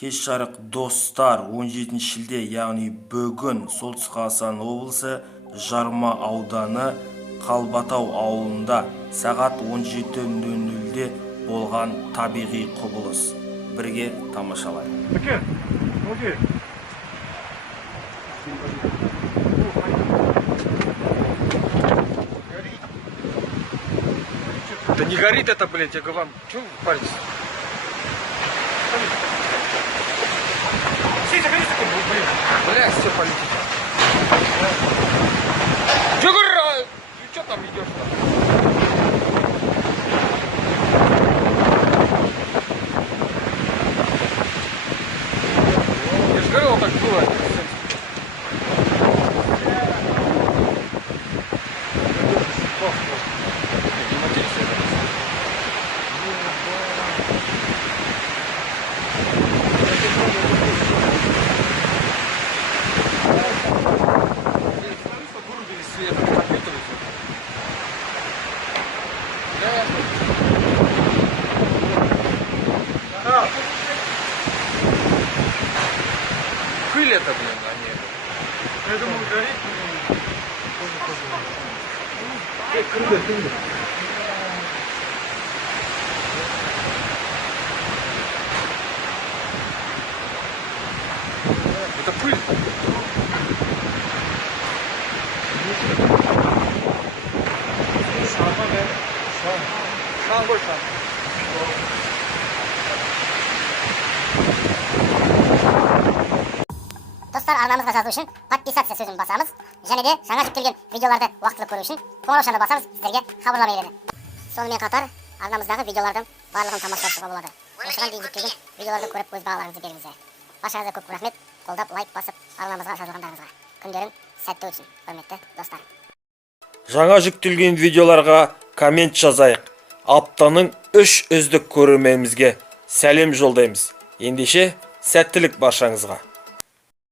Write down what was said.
Кеш жарық достар, 17 шілде, яғни бүгін Солтүстік Қазақстан облысы Жарма ауданы Қалбатау ауылында сағат 17:00-де болған табиғи құбылыс. Бірге тамашалайық. Да не горит это, блядь, я говорю вам, что вы паритесь? Блядь, все полетит. Че, говорю, ты что там идешь-то? Я же говорил, так было. Пыль это, блин, а не... Я думаю, горит. Это пыль. Шан больше. Достар, арнамызға жазу үшін подписаться сөзін басамыз. Және де жаңа жүктелген видеоларды уақытылы көру үшін қоңыраушаны басамыз, сіздерге хабарлама береді. Сонымен қатар, арнамыздағы видеолардың барлығын тамашалауға болады. Осыған дейін жүктелген видеоларды көріп өз бағаларыңызды беріңіздер. Баршаңызға көп рахмет. Қолдап, лайк басып, арнамызға жазылғандарыңызға. Күндерің сәтті өтсін, құрметті достар. Жаңа жүктелген видеоларға коммент жазайық. Аптаның 3 үздік көрерменімізге сәлем жолдаймыз. Ендеше сәттілік баршаңызға.